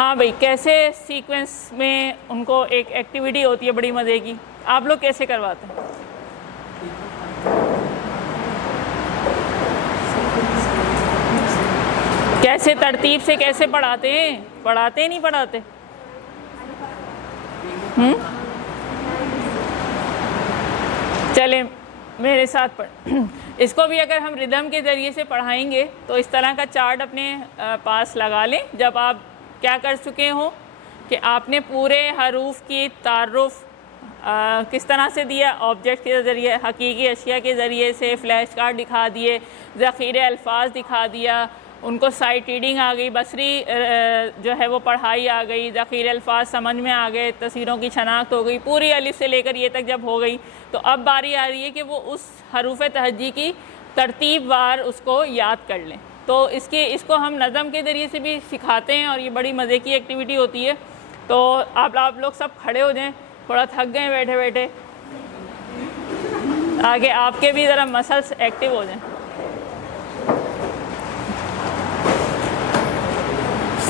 हाँ भाई, कैसे सीक्वेंस में उनको एक एक्टिविटी होती है बड़ी मज़े की, आप लोग कैसे करवाते हैं? कैसे तरतीब से कैसे पढ़ाते हैं? पढ़ाते नहीं पढ़ाते? चले मेरे साथ पढ़ इसको भी अगर हम रिदम के ज़रिए से पढ़ाएंगे तो इस तरह का चार्ट अपने पास लगा लें। जब आप क्या कर चुके हो कि आपने पूरे हरूफ की तारुफ किस तरह से दिया, ऑब्जेक्ट के ज़रिए, हकीकी अशिया के ज़रिए से, फ्लैश कार्ड दिखा दिए, ज़ख़ीरे अल्फाज दिखा दिया, उनको साइट रीडिंग आ गई, बसरी जो है वो पढ़ाई आ गई, ज़ख़ीरे अल्फाज समझ में आ गए, तस्वीरों की शनाख्त हो गई, पूरी अलिफ से लेकर ये तक जब हो गई तो अब बारी आ रही है कि वो उस हरूफ तहज्जी की तरतीब वार उसको याद कर लें। तो इसको हम नज़म के ज़रिए से भी सिखाते हैं और ये बड़ी मज़े की एक्टिविटी होती है। तो आप लोग सब खड़े हो जाएं, थोड़ा थक गए बैठे बैठे, आगे आपके भी ज़रा मसल्स एक्टिव हो जाएं।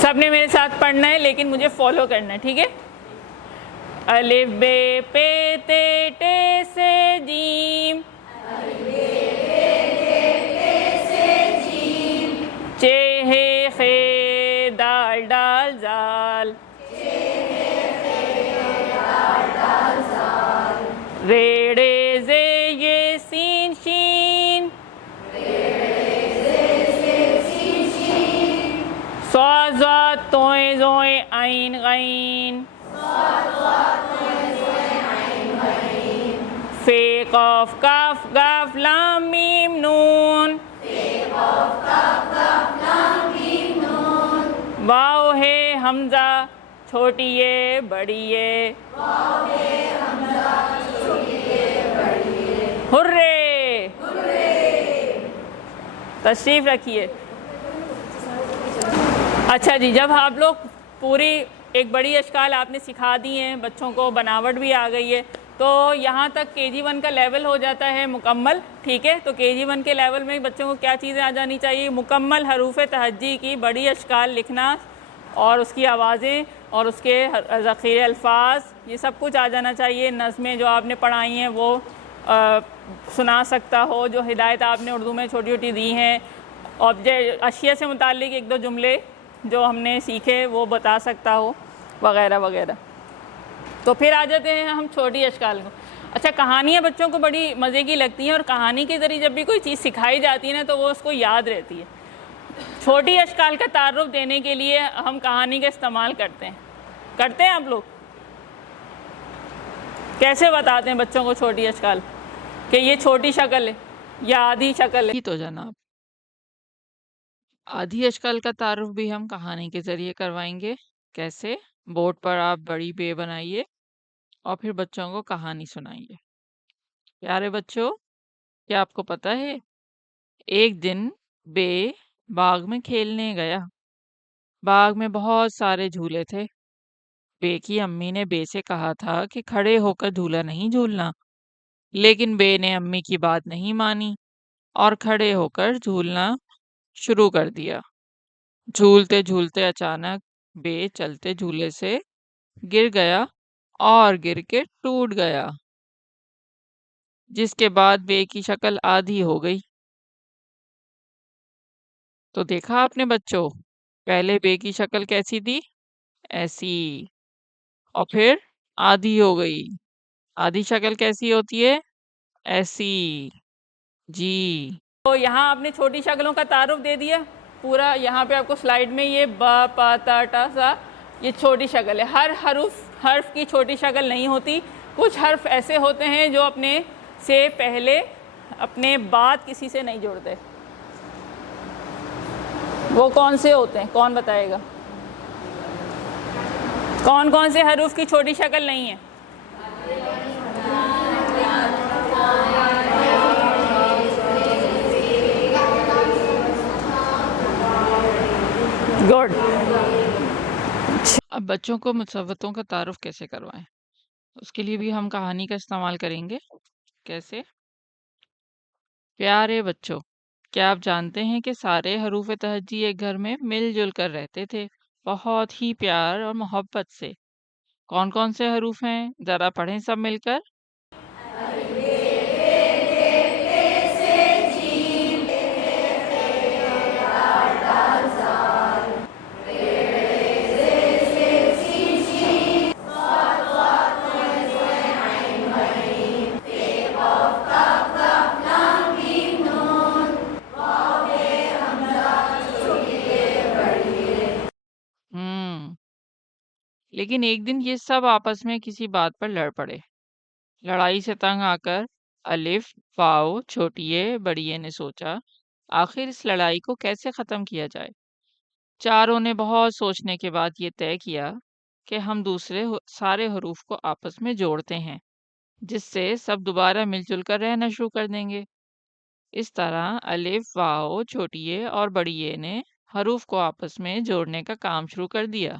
सब ने मेरे साथ पढ़ना है लेकिन मुझे फॉलो करना है, ठीक है? अलिफ बे पे ते टे से जीम, चे हे खे दाल डाल जाल, रे रे जे ये सीन शीन, स्वाद स्वाद तोए जोए आइन गईन, फे कफ कफ गफ लाम मीम नून, वाव है हमजा छोटी ये बड़ी ये, हुर्रे तशरीफ रखिए। अच्छा जी, जब आप लोग पूरी एक बड़ी अशकाल आपने सिखा दी हैं, बच्चों को बनावट भी आ गई है, तो यहाँ तक KG1 का लेवल हो जाता है मुकम्मल, ठीक है? तो KG1 के लेवल में बच्चों को क्या चीज़ें आ जानी चाहिए? मुकम्मल हरूफ तहज्जी की बड़ी अशकाल लिखना और उसकी आवाज़ें और उसके ज़ख़ीरे अल्फाज, ये सब कुछ आ जाना चाहिए। नज़में जो आपने पढ़ाई हैं वो सुना सकता हो, जो हिदायत आपने उर्दू में छोटी छोटी दी हैं, ऑब्जेक्ट अशिया से मुताल्लिक़ एक दो जुमले जो हमने सीखे वो बता सकता हो, वग़ैरह वग़ैरह। तो फिर आ जाते हैं हम छोटी अशकाल को। अच्छा, कहानियाँ बच्चों को बड़ी मज़े की लगती हैं और कहानी के ज़रिए जब भी कोई चीज़ सिखाई जाती है ना तो वो उसको याद रहती है। छोटी अशकाल का तारुफ देने के लिए हम कहानी का इस्तेमाल करते हैं आप लोग? कैसे बताते हैं बच्चों को छोटी अशकाल कि ये छोटी शक्ल है या आधी शक्ल है? तो जनाब, आधी अशकाल का तारुफ भी हम कहानी के ज़रिए करवाएंगे। कैसे? बोर्ड पर आप बड़ी बे बनाइए और फिर बच्चों को कहानी सुनाइए। प्यारे बच्चों, क्या आपको पता है, एक दिन बे बाग में खेलने गया। बाग में बहुत सारे झूले थे। बे की अम्मी ने बे से कहा था कि खड़े होकर झूला नहीं झूलना, लेकिन बे ने अम्मी की बात नहीं मानी और खड़े होकर झूलना शुरू कर दिया। झूलते झूलते अचानक बे चलते झूले से गिर गया और गिर के टूट गया, जिसके बाद बे की शक्ल आधी हो गई। तो देखा आपने बच्चों, पहले बे की शक्ल कैसी थी? ऐसी, और फिर आधी हो गई। आधी शक्ल कैसी होती है? ऐसी। जी। तो यहाँ आपने छोटी शक्लों का तारुफ दे दिया पूरा। यहाँ पे आपको स्लाइड में ये बा पा ता टा सा, ये छोटी शक्ल है। हर हर्फ की छोटी शक्ल नहीं होती। कुछ हर्फ ऐसे होते हैं जो अपने से पहले अपने बाद किसी से नहीं जुड़ते। वो कौन से होते हैं, कौन बताएगा? कौन कौन से हरूफ की छोटी शक्ल नहीं है? गुड। अब बच्चों को मुसव्वतों का तारुफ कैसे करवाएं? उसके लिए भी हम कहानी का इस्तेमाल करेंगे। कैसे? प्यारे बच्चों, क्या आप जानते हैं कि सारे हरूफ तहज्जी एक घर में मिलजुल कर रहते थे? बहुत ही प्यार और मोहब्बत से। कौन कौन से हरूफ हैं, जरा पढ़ें सब मिलकर। हम्म। लेकिन एक दिन ये सब आपस में किसी बात पर लड़ पड़े। लड़ाई से तंग आकर अलिफ, वाओ, छोटी बड़ी ए ने सोचा आखिर इस लड़ाई को कैसे खत्म किया जाए। चारों ने बहुत सोचने के बाद ये तय किया कि हम सारे हरूफ को आपस में जोड़ते हैं, जिससे सब दोबारा मिलजुल कर रहना शुरू कर देंगे। इस तरह अलिफ, वाओ, छोटी ए और बड़ी ए ने हरूफ को आपस में जोड़ने का काम शुरू कर दिया।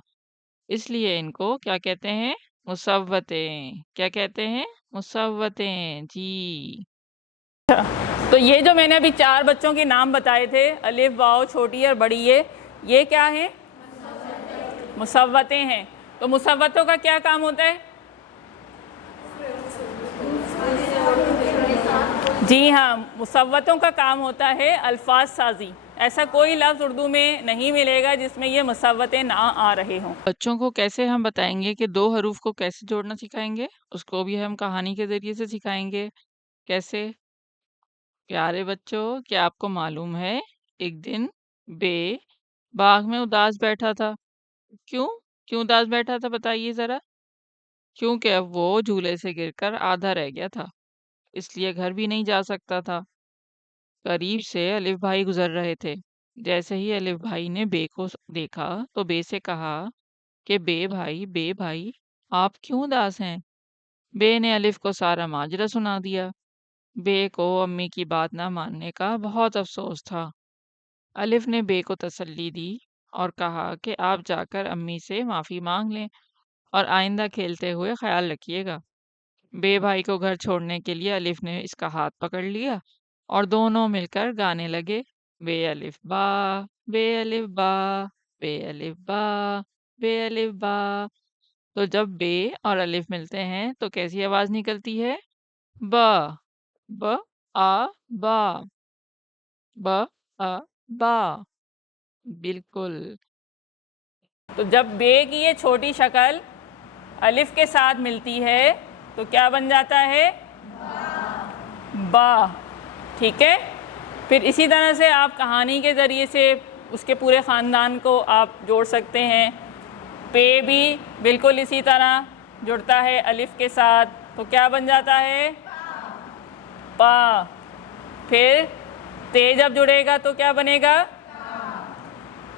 इसलिए इनको क्या कहते हैं? मुसव्वतें। क्या कहते हैं? मुसव्वतें। जी। तो ये जो मैंने अभी 4 बच्चों के नाम बताए थे, अलिफ, वाओ, छोटी और बड़ी ये क्या है? मुसव्वतें हैं। तो मुसव्वतों का क्या काम होता है? जी हाँ, मुसव्वतों का काम होता है अल्फाज साजी। ऐसा कोई लफ्ज़ उर्दू में नहीं मिलेगा जिसमें ये मुसव्वतें ना आ रहे हों। बच्चों को कैसे हम बताएंगे कि 2 हरूफ को कैसे जोड़ना सिखाएंगे? उसको भी हम कहानी के ज़रिए से सिखाएंगे। कैसे? प्यारे बच्चों, क्या आपको मालूम है, एक दिन बे बाग में उदास बैठा था। क्यों? क्यों उदास बैठा था बताइए ज़रा? क्योंकि अब वो झूले से गिरकर आधा रह गया था, इसलिए घर भी नहीं जा सकता था। करीब से अलिफ भाई गुजर रहे थे। जैसे ही अलिफ भाई ने बे को देखा तो बे से कहा कि बे भाई, आप क्यों उदास हैं? बे ने अलिफ को सारा माजरा सुना दिया। बे को अम्मी की बात ना मानने का बहुत अफसोस था। अलिफ ने बे को तसल्ली दी और कहा कि आप जाकर अम्मी से माफ़ी मांग लें और आइंदा खेलते हुए ख्याल रखिएगा। बे भाई को घर छोड़ने के लिए अलिफ ने इसका हाथ पकड़ लिया और दोनों मिलकर गाने लगे, बे अलिफ बा, बे अलिफ बा, बे अलिफ बा, बे अलिफ बा। तो जब बे और अलिफ मिलते हैं तो कैसी आवाज निकलती है? ब, ब आ बा, ब आ बा। बिल्कुल। तो जब बे की ये छोटी शक्ल अलिफ के साथ मिलती है तो क्या बन जाता है? बा। ठीक है। फिर इसी तरह से आप कहानी के ज़रिए से उसके पूरे ख़ानदान को आप जोड़ सकते हैं। पे भी बिल्कुल इसी तरह जुड़ता है अलिफ के साथ, तो क्या बन जाता है? पा। फिर ते जब जुड़ेगा तो क्या बनेगा?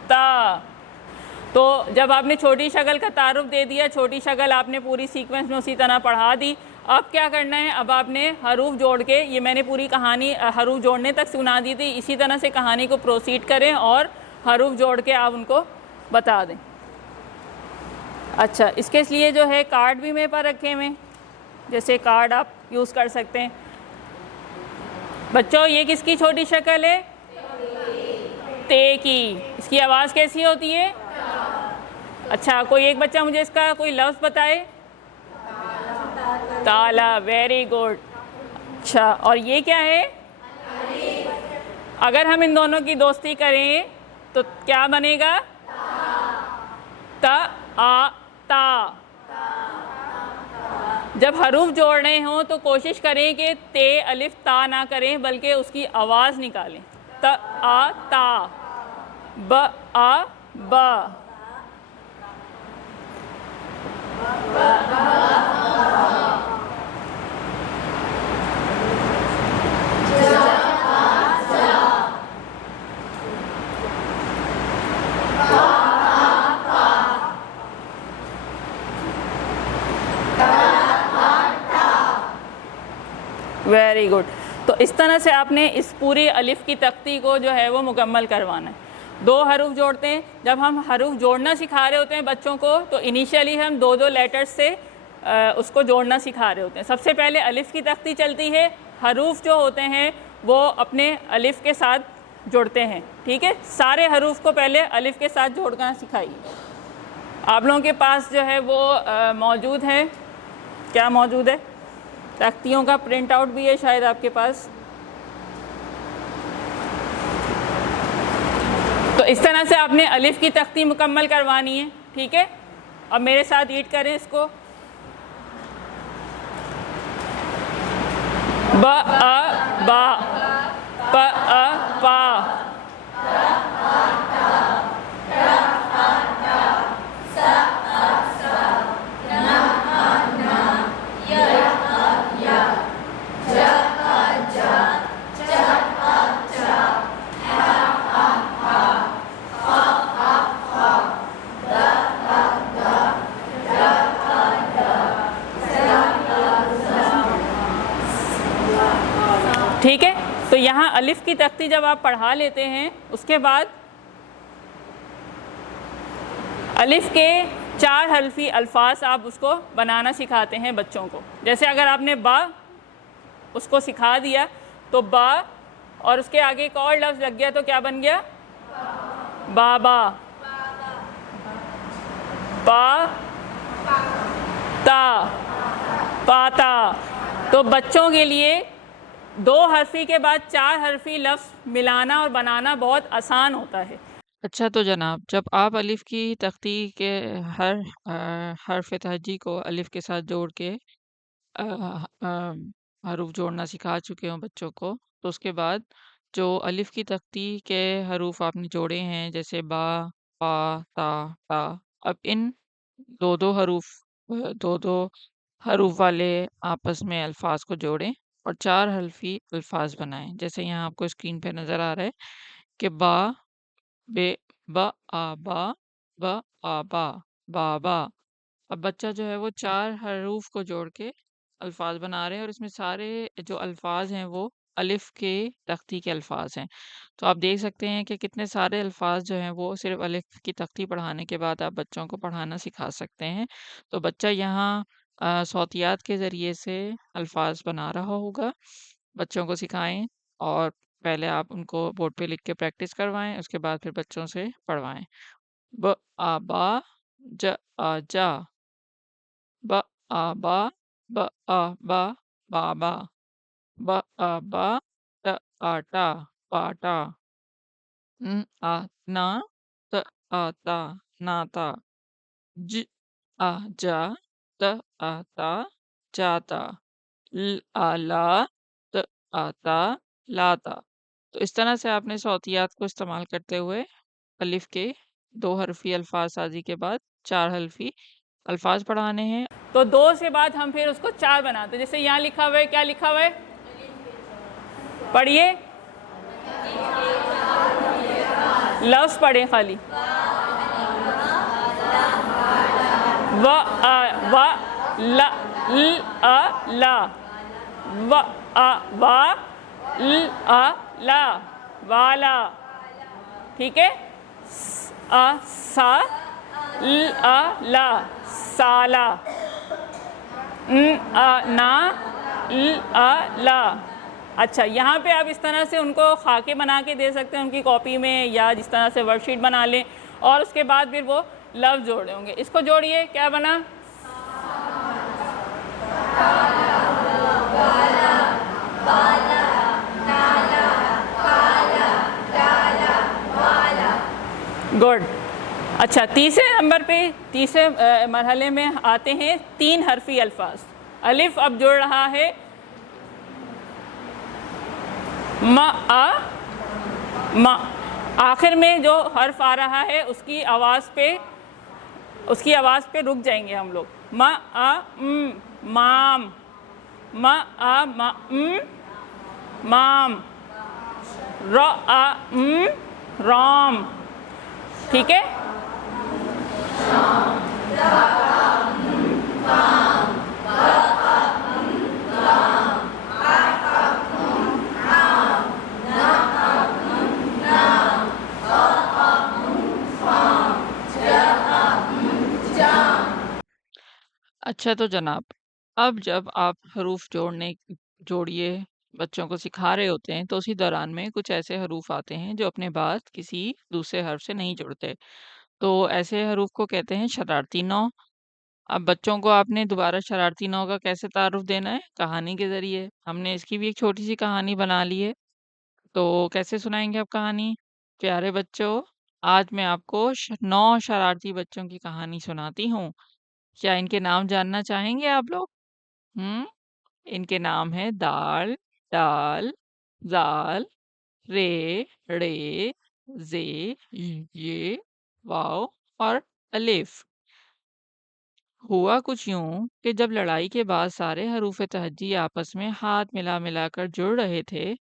ता। तो जब आपने छोटी शक्ल का तारुफ दे दिया, छोटी शक्ल आपने पूरी सीक्वेंस में उसी तरह पढ़ा दी, अब क्या करना है? अब आपने हरूफ जोड़ के, ये मैंने पूरी कहानी हरूफ जोड़ने तक सुना दी थी, इसी तरह से कहानी को प्रोसीड करें और हरूफ जोड़ के आप उनको बता दें। अच्छा, इसके लिए जो है कार्ड भी मेरे पास रखे हुए, जैसे कार्ड आप यूज़ कर सकते हैं। बच्चों, ये किसकी छोटी शक्ल है? ते की। इसकी आवाज़ कैसी होती है? अच्छा, कोई एक बच्चा मुझे इसका कोई लफ्ज़ बताए। ताला। Very good. अच्छा, और ये क्या है? अगर हम इन दोनों की दोस्ती करें तो क्या बनेगा? ता आ ता। जब हरूफ जोड़ रहे हों तो कोशिश करें कि ते अलिफ ता ना करें, बल्कि उसकी आवाज़ निकालें। त आ ता, ब आ बा। Very good. तो इस तरह से आपने इस पूरी अलिफ की तख्ती को जो है वो मुकम्मल करवाना है। 2 हरूफ जोड़ते हैं। जब हम हरूफ जोड़ना सिखा रहे होते हैं बच्चों को, तो इनिशियली हम 2-2 लेटर्स से उसको जोड़ना सिखा रहे होते हैं। सबसे पहले अलिफ की तख्ती चलती है, हरूफ जो होते हैं वो अपने अलिफ के साथ जुड़ते हैं। ठीक है, सारे हरूफ को पहले अलिफ के साथ जोड़ना सिखाइए। आप लोगों के पास जो है वो मौजूद है, क्या मौजूद है? तख्तियों का प्रिंट आउट भी है शायद आपके पास। तो इस तरह से आपने अलिफ की तख्ती मुकम्मल करवानी है, ठीक है। अब मेरे साथ रीड करें इसको। ब अ बा, प अ पा, ठीक है। तो यहाँ अलिफ की तख्ती जब आप पढ़ा लेते हैं, उसके बाद अलिफ के 4 हल्फी अल्फाज आप उसको बनाना सिखाते हैं बच्चों को। जैसे अगर आपने बा उसको सिखा दिया तो बा और उसके आगे एक और लफ्ज़ लग गया तो क्या बन गया? बाबा। पा ता, पाता। तो बच्चों के लिए 2 हर्फी के बाद 4 हर्फी लफ्ज़ मिलाना और बनाना बहुत आसान होता है। अच्छा तो जनाब, जब आप अलिफ की तख्ती के हर हर्फ तहजी को अलिफ के साथ जोड़ के हरूफ जोड़ना सिखा चुके हो बच्चों को, तो उसके बाद जो अलिफ की तख्ती के हरूफ आपने जोड़े हैं जैसे बा, पा, ता, ता, अब इन दो दो हरूफ वाले आपस में अल्फाज को जोड़ें और 4 हल्फी अल्फाज बनाएं। जैसे यहाँ आपको स्क्रीन पे नज़र आ रहा है कि बा बे ब आ बा ब आ बा बाबा। अब बच्चा जो है वो 4 हरूफ को जोड़ के अल्फाज बना रहे हैं और इसमें सारे जो अल्फाज हैं वो अलिफ के तख्ती के अल्फाज हैं। तो आप देख सकते हैं कि कितने सारे अल्फाज जो हैं वो सिर्फ अलिफ की तख्ती पढ़ाने के बाद आप बच्चों को पढ़ाना सिखा सकते हैं। तो बच्चा यहाँ सौतियात के ज़रिए से अल्फाज बना रहा होगा, बच्चों को सिखाएं और पहले आप उनको बोर्ड पे लिख के प्रैक्टिस करवाएं, उसके बाद फिर बच्चों से पढ़वाएं। ब आ बा, ज आ जा, ब आ बा, ब आ बा, बाबा, ब आ बा, ट आ टा, पाटा, न आ ना, त आ ता, नाता, ज आ जा, त आ ता, जाता, ल आ ला, त आ ता, लाता। तो इस तरह से आपने सौतियात को इस्तेमाल करते हुए अलिफ के 2 हर्फी अल्फाज साजी के बाद 4 हल्फी अल्फाज पढ़ाने हैं। तो 2 से बाद हम फिर उसको 4 बनाते हैं। जैसे यहाँ लिखा हुआ है, क्या लिखा हुआ है? पढ़िए, लफ्ज़ पढ़ें खाली। व आ व ल ल आ ला, व आ व ल आ ला, वाला। ठीक है। आ सा, ल आ ला, साला। न आ ना, ल आ ला। अच्छा, यहाँ पे आप इस तरह से उनको खाके बना के दे सकते हैं उनकी कॉपी में, या जिस तरह से वर्कशीट बना लें और उसके बाद फिर वो लफ्ज़ जोड़े होंगे। इसको जोड़िए, क्या बना? गुड। अच्छा, तीसरे नंबर पे, तीसरे मरहले में आते हैं 3 हर्फी अल्फाज। अलिफ अब जुड़ रहा है म आ म। आखिर में जो हर्फ आ रहा है उसकी आवाज़ पे रुक जाएंगे हम लोग। म आ माम, म आ माम, र आ राम। ठीक है। अच्छा तो जनाब, अब जब आप हरूफ जोड़िए बच्चों को सिखा रहे होते हैं तो उसी दौरान में कुछ ऐसे हरूफ आते हैं जो अपने बाद किसी दूसरे हर्फ से नहीं जुड़ते। तो ऐसे हरूफ को कहते हैं शरारती नौ। अब बच्चों को आपने दोबारा शरारती नौ का कैसे तारुफ देना है? कहानी के ज़रिए। हमने इसकी भी एक छोटी-सी कहानी बना ली है। तो कैसे सुनाएँगे आप कहानी? प्यारे बच्चों, आज मैं आपको 9 शरारती बच्चों की कहानी सुनाती हूँ। क्या इनके नाम जानना चाहेंगे आप लोग? हुँ? इनके नाम हैं दाल, डाल, ज़ाल, रे, ड़े, ज़े, ये, वाव और अलिफ। हुआ कुछ यूं कि जब लड़ाई के बाद सारे हरूफ तहज्जी आपस में हाथ मिला मिलाकर जुड़ रहे थे,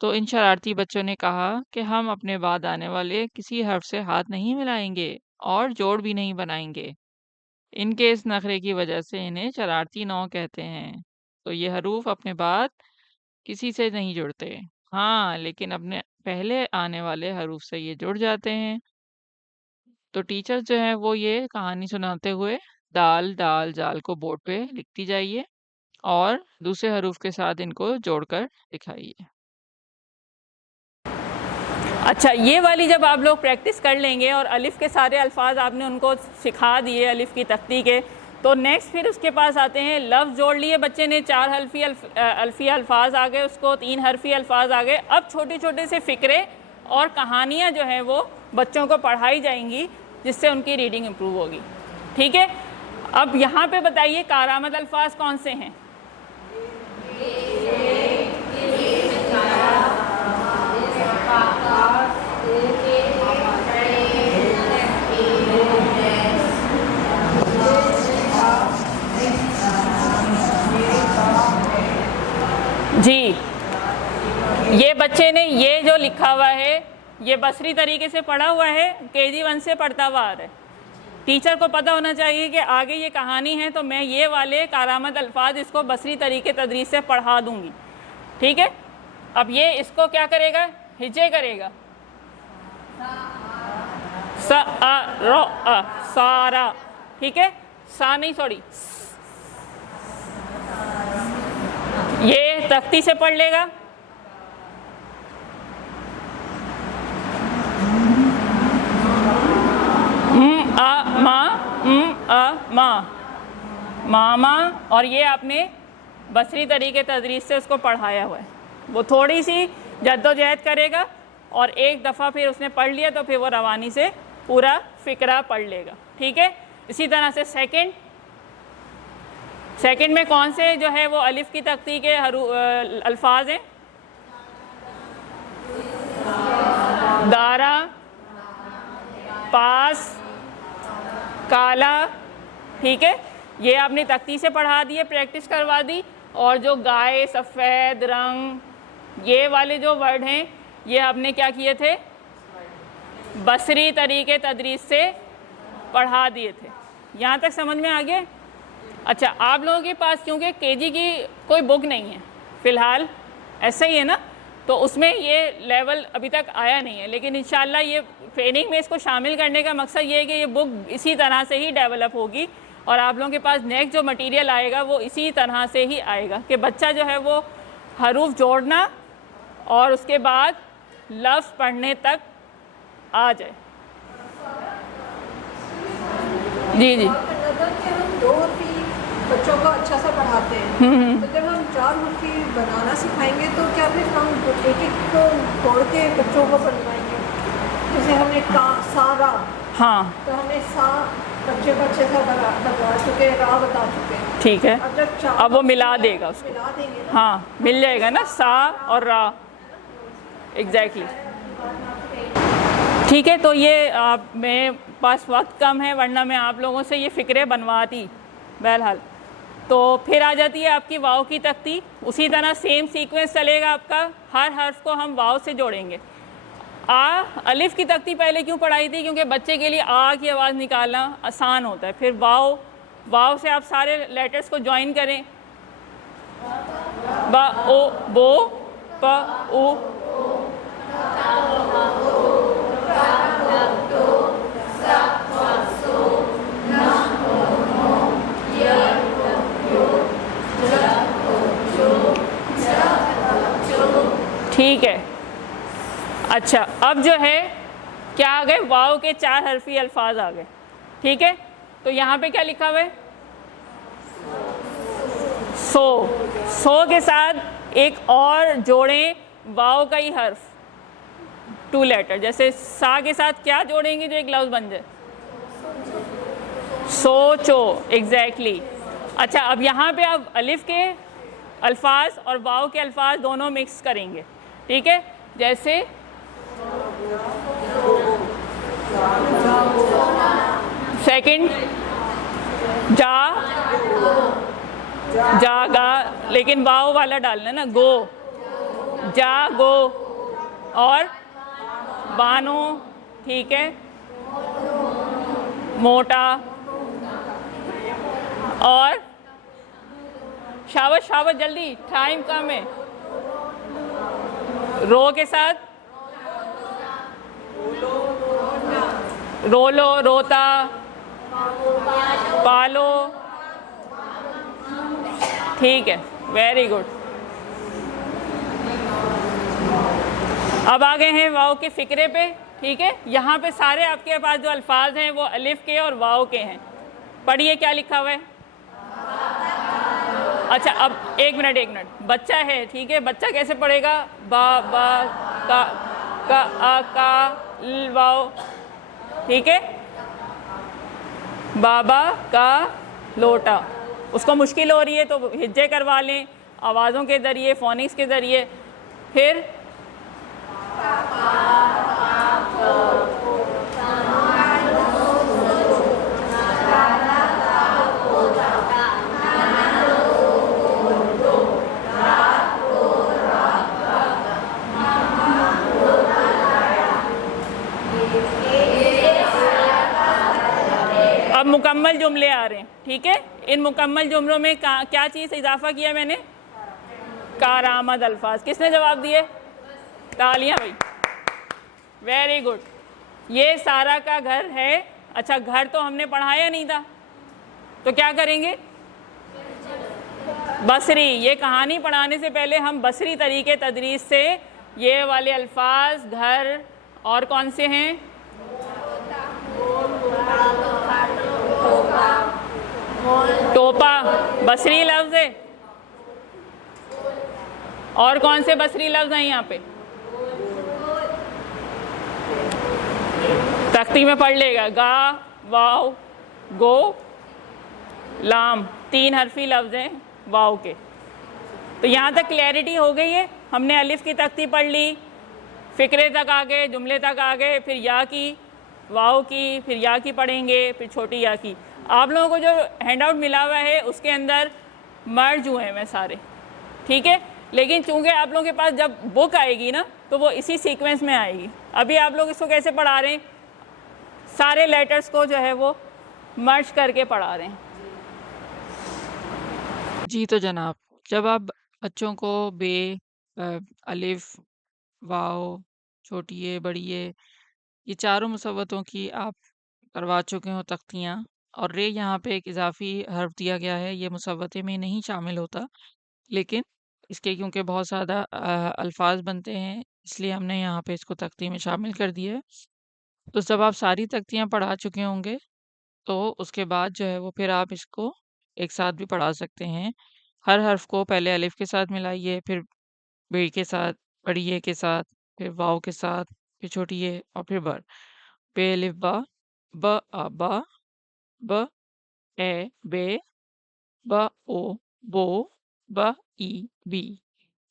तो इन शरारती बच्चों ने कहा कि हम अपने बाद आने वाले किसी हर्फ से हाथ नहीं मिलाएंगे और जोड़ भी नहीं बनाएंगे। इनके इस नखरे की वजह से इन्हें शरारती नौ कहते हैं। तो ये हरूफ अपने बाद किसी से नहीं जुड़ते। हाँ, लेकिन अपने पहले आने वाले हरूफ से ये जुड़ जाते हैं। तो टीचर जो है वो ये कहानी सुनाते हुए दाल, डाल, जाल को बोर्ड पे लिखती जाइए और दूसरे हरूफ के साथ इनको जोड़कर दिखाइए। अच्छा, ये वाली जब आप लोग प्रैक्टिस कर लेंगे और अलिफ के सारे अल्फाज आपने उनको सिखा दिए अलिफ की तख्ती के, तो नेक्स्ट फिर उसके पास आते हैं लफ्ज़ जोड़ लिए बच्चे ने, 4 अल्फी अल्फाज आ गए उसको, 3 हरफी अल्फाज आ गए। अब छोटे छोटे से फ़िक्रे और कहानियाँ जो हैं वो बच्चों को पढ़ाई जाएंगी, जिससे उनकी रीडिंग इम्प्रूव होगी। ठीक है, अब यहाँ पे बताइए कारामद अल्फाज कौन से हैं? जी, ये बच्चे ने ये जो लिखा हुआ है ये बसरी तरीके से पढ़ा हुआ है, KG 1 से पढ़ता हुआ आ रहा है। टीचर को पता होना चाहिए कि आगे ये कहानी है तो मैं ये वाले कारामद अल्फाज इसको बसरी तरीके तदरीस से पढ़ा दूंगी। ठीक है, अब ये इसको क्या करेगा? हिजे करेगा। सा आ रो आ सारा। ठीक है, सा नहीं, सॉरी, ये तख्ती से पढ़ लेगा। मामा, और ये आपने बसरी तरीके तदरीस से उसको पढ़ाया हुआ है। वो थोड़ी सी जद्दोजहद करेगा और एक दफ़ा फिर उसने पढ़ लिया तो फिर वो रवानी से पूरा फ़िक्रा पढ़ लेगा। ठीक है, इसी तरह से सेकंड में कौन से जो है वो अलिफ की तख्ती के अल्फाज हैं? दारा, पास, काला। ठीक है, ये आपने तख्ती से पढ़ा दिए, प्रैक्टिस करवा दी। और जो गाय, सफ़ेद रंग, ये वाले जो वर्ड हैं ये आपने क्या किए थे? बसरी तरीके तदरीस से पढ़ा दिए थे। यहाँ तक समझ में आ गया? अच्छा, आप लोगों के पास क्योंकि KG की कोई बुक नहीं है फ़िलहाल, ऐसा ही है ना, तो उसमें ये लेवल अभी तक आया नहीं है, लेकिन इंशाल्लाह ये ट्रेनिंग में इसको शामिल करने का मकसद ये है कि ये बुक इसी तरह से ही डेवलप होगी और आप लोगों के पास नेक्स्ट जो मटेरियल आएगा वो इसी तरह से ही आएगा कि बच्चा जो है वो हरूफ जोड़ना और उसके बाद लफ्ज़ पढ़ने तक आ जाए। जी जी, दो बच्चों को अच्छा सा पढ़ाते हैं, तो जब हम 4 मुफ्ती बनाना सिखाएंगे तो क्या फिर हम एक एक को तोड़ के बच्चों को पढ़वाएंगे? जैसे हमने सारा, हाँ, तो हमने सा बच्चे को अच्छे से बता चुके, रा बता चुके। ठीक है, अब जब अब वो मिला देगा उसको, मिला देंगे ना, हाँ, मिल जाएगा ना, सा और रा, एग्जैक्टली। ठीक है, तो ये मेरे पास वक्त कम है, वरना मैं आप लोगों से ये फ़िक्रे बनवाती। बहरहाल तो फिर आ जाती है आपकी वाव की तख्ती। उसी तरह सेम सीक्वेंस चलेगा आपका, हर हर्फ को हम वाव से जोड़ेंगे। अलिफ की तख्ती पहले क्यों पढ़ाई थी? क्योंकि बच्चे के लिए आ की आवाज़ निकालना आसान होता है। फिर वाव से आप सारे लेटर्स को ज्वाइन करें, ब ओ बो प उ ठीक है। अच्छा, अब जो है क्या आ गए? वाव के 4 हरफी अल्फाज आ गए। ठीक है, तो यहाँ पे क्या लिखा हुआ है? सो के साथ एक और जोड़ें वाव का ही हर्फ, 2 लेटर। जैसे सा के साथ क्या जोड़ेंगे जो एक लफ्ज बन जाए? सोचो, एग्जैक्टली। अच्छा, अब यहाँ पे आप अलिफ के अल्फाज और वाव के अल्फाज दोनों मिक्स करेंगे। ठीक है, जैसे सेकंड जा, जागा, लेकिन वाव वाला डालना ना, गो, जा गो, और बानो, ठीक है, मोटा, और शाबाश शाबाश, जल्दी, टाइम कम है। रो के साथ रोलो, रोता, पालो, ठीक है, वेरी गुड। अब आ गए हैं वाव के फिक्रे पे। ठीक है, यहाँ पे सारे आपके पास जो अल्फाज हैं वो अलिफ के और वाव के हैं। पढ़िए क्या लिखा हुआ है। अच्छा, अब एक मिनट, बच्चा है, ठीक है, बच्चा कैसे पढ़ेगा? बा बा का आ का ल वाव, ठीक है, बाबा का लोटा। उसको मुश्किल हो रही है तो हिज्जे करवा लें आवाज़ों के ज़रिए, फोनिक्स के ज़रिए। फिर अब मुकम्मल जुमले आ रहे हैं। ठीक है, इन मुकम्मल जुमलों में क्या चीज़ इजाफा किया मैंने? कारामद अल्फाज। किसने जवाब दिए? तालियां भाई, वेरी गुड। ये सारा का घर है। अच्छा, घर तो हमने पढ़ाया नहीं था, तो क्या करेंगे? बसरी। ये कहानी पढ़ाने से पहले हम बसरी तरीके तदरीस से ये वाले अल्फाज घर और कौन से हैं? टोपा बसरी लफ्ज है। और कौन से बसरी लफ्ज हैं यहाँ पे? तख्ती में पढ़ लेगा। गा, वाव, गो, लाम, 3 हरफी लफ्ज हैं वाव के। तो यहाँ तक क्लैरिटी हो गई है। हमने अलिफ की तख्ती पढ़ ली, फिक्रे तक आ गए, जुमले तक आ गए, फिर या की, वाव की, फिर या की पढ़ेंगे, फिर छोटी या की। आप लोगों को जो हैंड आउट मिला हुआ है उसके अंदर मर्ज हुए हैं सारे। ठीक है, लेकिन चूंकि आप लोगों के पास जब बुक आएगी ना तो वो इसी सीक्वेंस में आएगी। अभी आप लोग इसको कैसे पढ़ा रहे हैं? सारे लेटर्स को जो है वो मर्ज करके पढ़ा रहे हैं। जी तो जनाब, जब आप बच्चों को बे, अलिफ, वाव, छोटी ए, बड़ी ए, ये चारों मुसव्वतों की आप करवा चुके हो तख्तियाँ, और रे यहाँ पे एक इजाफी हर्फ दिया गया है, ये मुसव्वते में नहीं शामिल होता, लेकिन इसके क्योंकि बहुत ज़्यादा अल्फाज बनते हैं इसलिए हमने यहाँ पे इसको तख्ती में शामिल कर दिया है। तो जब आप सारी तख्तियाँ पढ़ा चुके होंगे तो उसके बाद जो है वो फिर आप इसको एक साथ भी पढ़ा सकते हैं। हर हर्फ को पहले अलिफ के साथ मिलाइए, फिर बे के साथ, बड़ी ए के साथ, फिर वाव के साथ, फिर छोटी ए, और फिर बर। बे अलिफ बा, ब आ बा, ब ए बे, ब ओ बो, ब ई बी,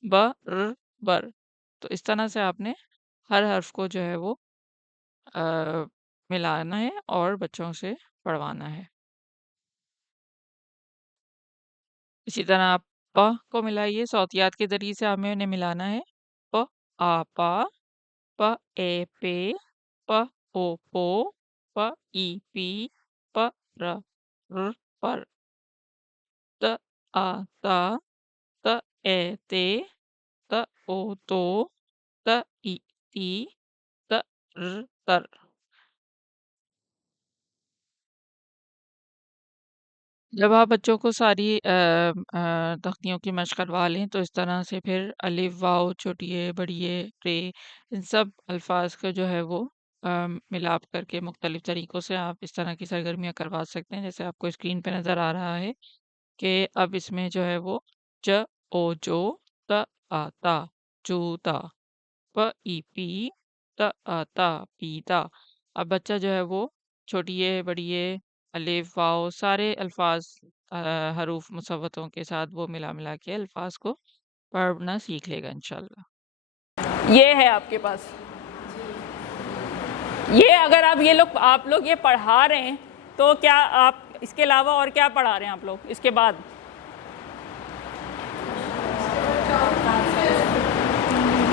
ब र बर। तो इस तरह से आपने हर हर्फ को जो है वो मिलाना है और बच्चों से पढ़वाना है। इसी तरह आप प को मिलाइए, सौतियात के ज़रिए से हमें उन्हें मिलाना है। प आ पा, प ए पे, प ओ पो, प ई पी, प र पर, त आ ता, त ए ते, त ओ तो, त ई ती, त तर। जब आप बच्चों को सारी तख्तियों की मशक़ करवा लें तो इस तरह से फिर अलिफ, वाव, छोटी ए, बड़ी ए, रे, इन सब अल्फाज का जो है वो मिलाप करके मुख्तलिफ तरीक़ों से आप इस तरह की सरगर्मियाँ करवा सकते हैं। जैसे आपको स्क्रीन पे नज़र आ रहा है कि अब इसमें जो है वो ज, ओ, जो, त, आ, ता, जूता, प, ई, पी, त, आ, ता, पीता। अब बच्चा जो है वो छोटिए, बड़िए, अलिफ, वाव सारे अल्फ़ाज़ हरूफ मुसव्वतों के साथ वो मिला के अल्फ़ाज़ को पढ़ना सीख लेगा इंशाअल्लाह। ये है आपके पास। ये अगर आप लोग ये पढ़ा रहे हैं तो क्या आप इसके अलावा और क्या पढ़ा रहे हैं आप लोग इसके बाद?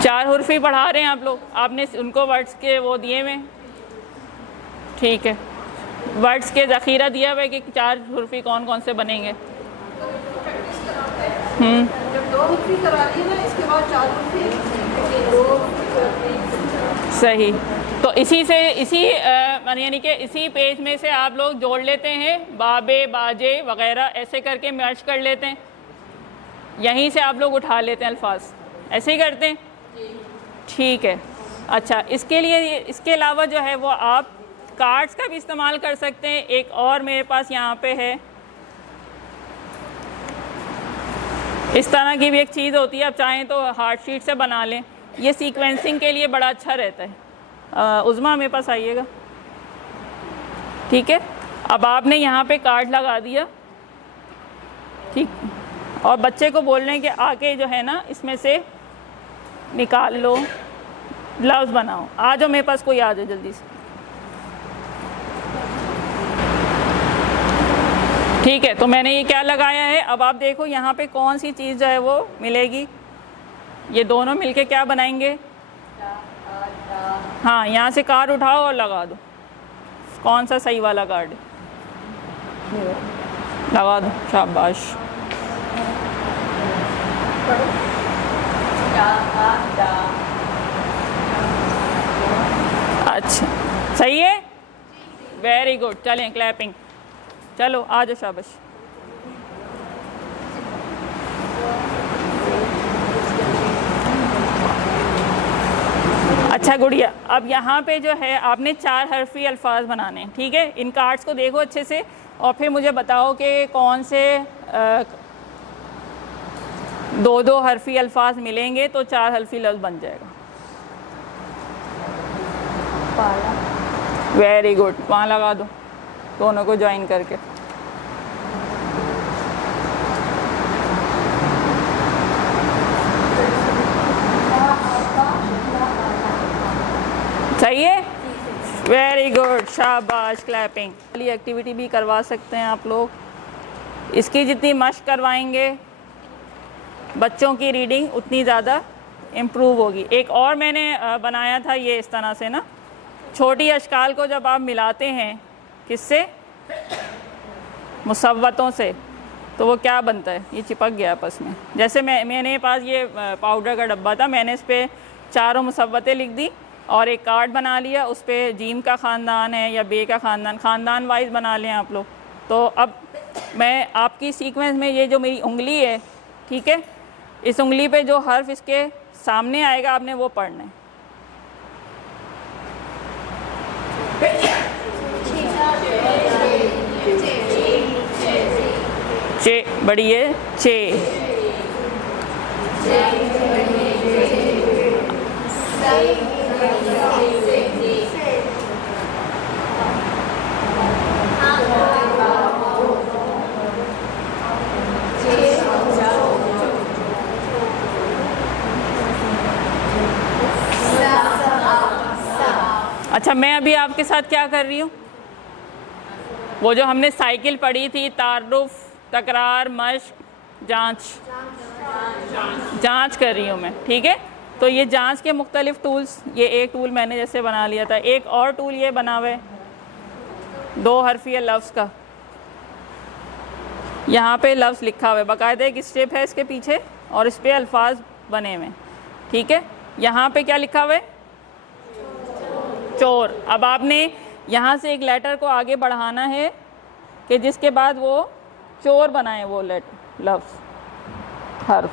चार हुर्फ़ी पढ़ा रहे हैं आप लोग। आपने उनको वर्ड्स के वो दिए हुए, ठीक है, वर्ड्स के ज़ख़ीरा दिया हुआ है कि चार हुर्फ़ी कौन कौन से बनेंगे। जब 2 हुर्फ़ी करा रही है ना, इसके बाद 4 हुर्फ़ी, सही। तो यानी कि इसी पेज में से आप लोग जोड़ लेते हैं, बाबे, बाजे वगैरह ऐसे करके मर्ज कर लेते हैं, यहीं से आप लोग उठा लेते हैं अल्फाज, ऐसे ही करते हैं, ठीक है। अच्छा, इसके लिए इसके अलावा जो है वो आप कार्ड्स का भी इस्तेमाल कर सकते हैं। एक और मेरे पास यहाँ पे है, इस तरह की भी एक चीज़ होती है, आप चाहें तो हार्ड शीट से बना लें, ये सीक्वेंसिंग के लिए बड़ा अच्छा रहता है। उज़मा मेरे पास आइएगा, ठीक है। अब आपने यहाँ पे कार्ड लगा दिया, ठीक, और बच्चे को बोल रहे हैं कि आके जो है ना इसमें से निकाल लो, लफ्ज़ बनाओ। आ जाओ मेरे पास, कोई आ जाओ जल्दी से, ठीक है। तो मैंने ये क्या लगाया है, अब आप देखो यहाँ पे कौन सी चीज़ जो है वो मिलेगी, ये दोनों मिलके क्या बनाएंगे। हाँ, यहाँ से कार्ड उठाओ और लगा दो, कौन सा सही वाला कार्ड है, लगा दो, शाबाश। अच्छा, सही है, वेरी गुड। चलें क्लैपिंग, चलो आ जाओ, शाबाश। अच्छा गुड़िया, अब यहाँ पे जो है आपने 4 हरफी अल्फाज बनाने हैं, ठीक है। इन कार्ड्स को देखो अच्छे से और फिर मुझे बताओ कि कौन से 2-2 हरफी अल्फाज मिलेंगे तो 4 हरफी लफ्ज़ बन जाएगा। वेरी गुड, वहाँ लगा दो, दोनों को ज्वाइन करके। सही है, वेरी गुड, शाबाश, क्लैपिंग। वाली एक्टिविटी भी करवा सकते हैं आप लोग। इसकी जितनी मश्क करवाएंगे बच्चों की रीडिंग उतनी ज़्यादा इम्प्रूव होगी। एक और मैंने बनाया था ये इस तरह से ना, छोटी अशकाल को जब आप मिलाते हैं किससे, मुसव्वतों से, तो वो क्या बनता है, ये चिपक गया आपस में। जैसे मेरे पास ये पाउडर का डब्बा था, मैंने इस पर चारों मुसव्वतें लिख दी और एक कार्ड बना लिया, उस पर जीम का ख़ानदान है या बे का ख़ानदान, ख़ानदान वाइज बना लें आप लोग। तो अब मैं आपकी सीक्वेंस में ये जो मेरी उंगली है, ठीक है, इस उंगली पे जो हर्फ इसके सामने आएगा आपने वो पढ़ना है। चे बड़ी है, चे, अच्छा, मैं अभी आपके साथ क्या कर रही हूँ, वो जो हमने साइकिल पढ़ी थी, तारुफ, तकरार, मश्क, जांच कर रही हूँ मैं, ठीक है। तो ये जांच के मुख्तलिफ टूल्स, ये एक टूल मैंने जैसे बना लिया था, एक और टूल ये बना हुआ है 2 हरफी लफ्ज़ का। यहाँ पे लफ्ज़ लिखा हुआ है, बाकायदा एक स्टेप है इसके पीछे और इस पर अल्फाज बने हुए, ठीक है। यहाँ पे क्या लिखा हुआ है, चोर। अब आपने यहाँ से एक लेटर को आगे बढ़ाना है कि जिसके बाद वो चोर बनाए वो लफ्ज़, हर्फ।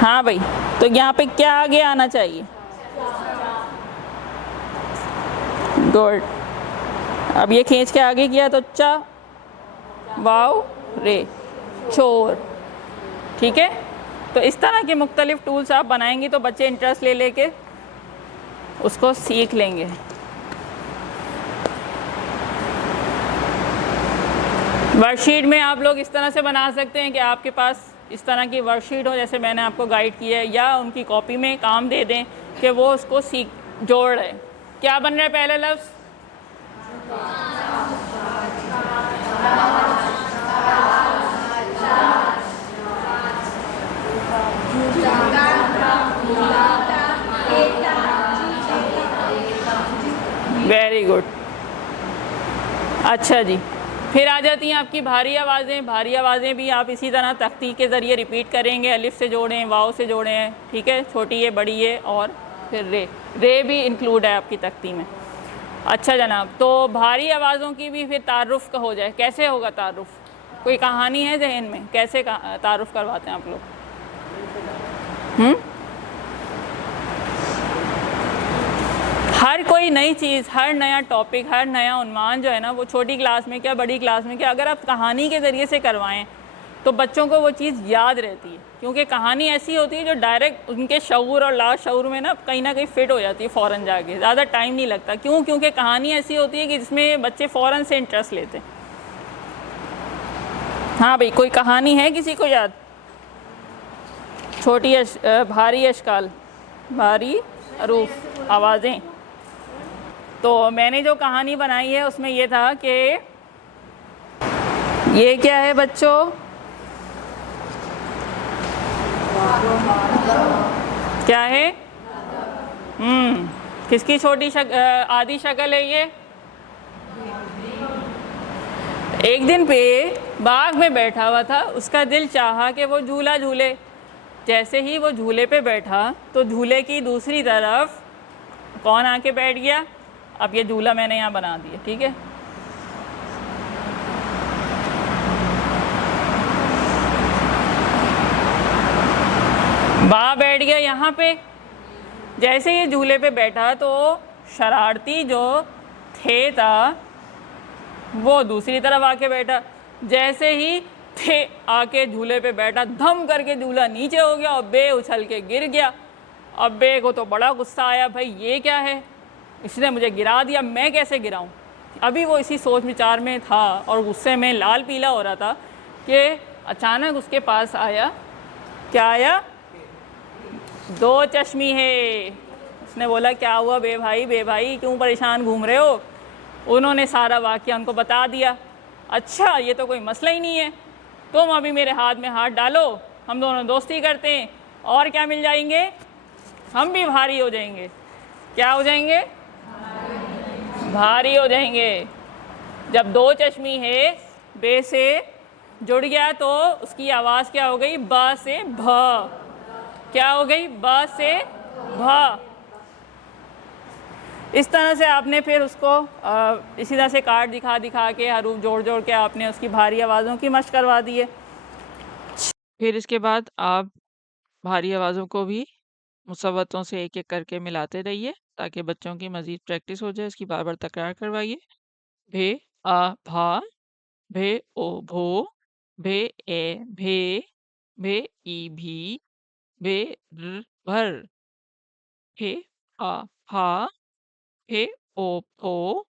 हाँ भाई, तो यहाँ पे क्या आगे आना चाहिए? गुड। अब ये खींच के आगे किया तो चा, वाव, रे, चोर। ठीक है, तो इस तरह के मुख्तलिफ टूल्स आप बनाएंगे तो बच्चे इंटरेस्ट ले लेके उसको सीख लेंगे। वर्कशीट में आप लोग इस तरह से बना सकते हैं कि आपके पास इस तरह की वर्कशीट हो, जैसे मैंने आपको गाइड किया है, या उनकी कॉपी में काम दे दें कि वो उसको सीख जोड़ रहे। क्या बन रहा है पहले लफ्ज़? Very good. अच्छा जी, फिर आ जाती हैं आपकी भारी आवाज़ें। भारी आवाज़ें भी आप इसी तरह तख्ती के ज़रिए रिपीट करेंगे। अलिफ से जोड़ें, वाव से जोड़ें, ठीक है, छोटी है, बड़ी है, और फिर रे, रे भी इंक्लूड है आपकी तख्ती में। अच्छा जनाब, तो भारी आवाज़ों की भी फिर तारुफ़ का हो जाए। कैसे होगा तारुफ़? कोई कहानी है जहन में? कैसे तारुफ़ करवाते हैं आप लोग? हर कोई नई चीज़, हर नया टॉपिक, हर नया उन्वान जो है ना, वो छोटी क्लास में क्या बड़ी क्लास में क्या, अगर आप कहानी के ज़रिए से करवाएं तो बच्चों को वो चीज़ याद रहती है। क्योंकि कहानी ऐसी होती है जो डायरेक्ट उनके शऊर और ला शऊर में ना कहीं फ़िट हो जाती है फ़ौरन जाके, ज़्यादा टाइम नहीं लगता। क्यों? क्योंकि कहानी ऐसी होती है कि जिसमें बच्चे फ़ौरन से इंटरेस्ट लेते हैं। हाँ भाई, कोई कहानी है किसी को याद? छोटी भारी अशकाल, भारी अरूफ आवाज़ें। तो मैंने जो कहानी बनाई है उसमें ये था कि ये क्या है बच्चों? क्या है? किसकी छोटी आधी शक्ल है ये? एक दिन पे बाग में बैठा हुआ था, उसका दिल चाहा कि वो झूला झूले। जैसे ही वो झूले पे बैठा तो झूले की दूसरी तरफ कौन आके बैठ गया? अब ये झूला मैंने यहाँ बना दिया, ठीक है। बा बैठ गया यहाँ पे। जैसे ये झूले पे बैठा तो शरारती जो थे था वो दूसरी तरफ आके बैठा। जैसे ही थे आके झूले पे बैठा, धम करके झूला नीचे हो गया और बे उछल के गिर गया। अब बे को तो बड़ा गुस्सा आया, भाई ये क्या है, इसने मुझे गिरा दिया, मैं कैसे गिराऊं। अभी वो इसी सोच विचार में था और गुस्से में लाल पीला हो रहा था कि अचानक उसके पास आया, क्या आया? दो चश्मी है। उसने बोला क्या हुआ बे भाई क्यों परेशान घूम रहे हो? उन्होंने सारा वाक़या उनको बता दिया। अच्छा, ये तो कोई मसला ही नहीं है, तुम अभी मेरे हाथ में हाथ डालो, हम दोनों दोस्ती करते हैं और क्या मिल जाएंगे? हम भी भारी हो जाएंगे। क्या हो जाएंगे? भारी हो जाएंगे। जब दो चश्मी है बे से जुड़ गया तो उसकी आवाज़ क्या हो गई? ब से भ। क्या हो गई? ब से भ। इस तरह से आपने फिर उसको इसी तरह से कार्ड दिखा के हरूफ जोड़ के आपने उसकी भारी आवाज़ों की मशक करवा दी है। फिर इसके बाद आप भारी आवाज़ों को भी मुसव्वतों से एक एक करके मिलाते रहिए ताकि बच्चों की मज़ीद प्रैक्टिस हो जाए। इसकी बार बार तकरार करवाइए। भे आ भा, भे ओ भो, भे ए भे, भे ई भी, भे र भर, हे आ हा, हे ओ फो,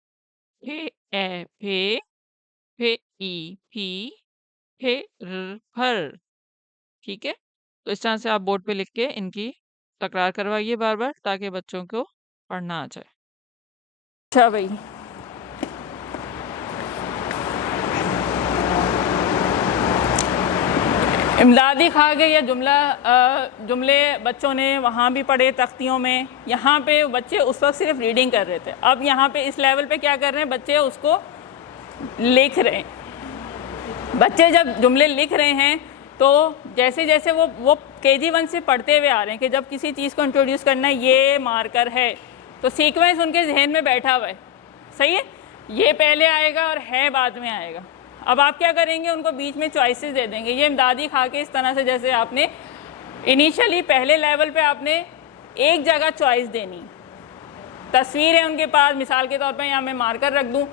हे ए भे, हे ई भी, हे र भर। ठीक है, तो इस तरह से आप बोर्ड पे लिख के इनकी तकरार करवाइए बार बार ताकि बच्चों को पढ़ना आ जाए। अच्छा भाई, इमदादी खा गए या जुमले बच्चों ने वहाँ भी पढ़े तख्तियों में। यहाँ पे बच्चे उस वक्त सिर्फ रीडिंग कर रहे थे, अब यहाँ पे इस लेवल पे क्या कर रहे हैं बच्चे? उसको लिख रहे हैं। बच्चे जब जुमले लिख रहे हैं तो जैसे जैसे वो KG 1 से पढ़ते हुए आ रहे हैं कि जब किसी चीज़ को इंट्रोड्यूस करना है, ये मार्कर है, तो सीक्वेंस उनके जहन में बैठा हुआ है। सही है, ये पहले आएगा और है बाद में आएगा। अब आप क्या करेंगे? उनको बीच में चॉइसेस दे देंगे। ये इमदादी खा के इस तरह से जैसे आपने इनिशियली पहले लेवल पे आपने एक जगह चॉइस देनी, तस्वीर है उनके पास, मिसाल के तौर पे यहाँ मैं मार्कर रख दूँ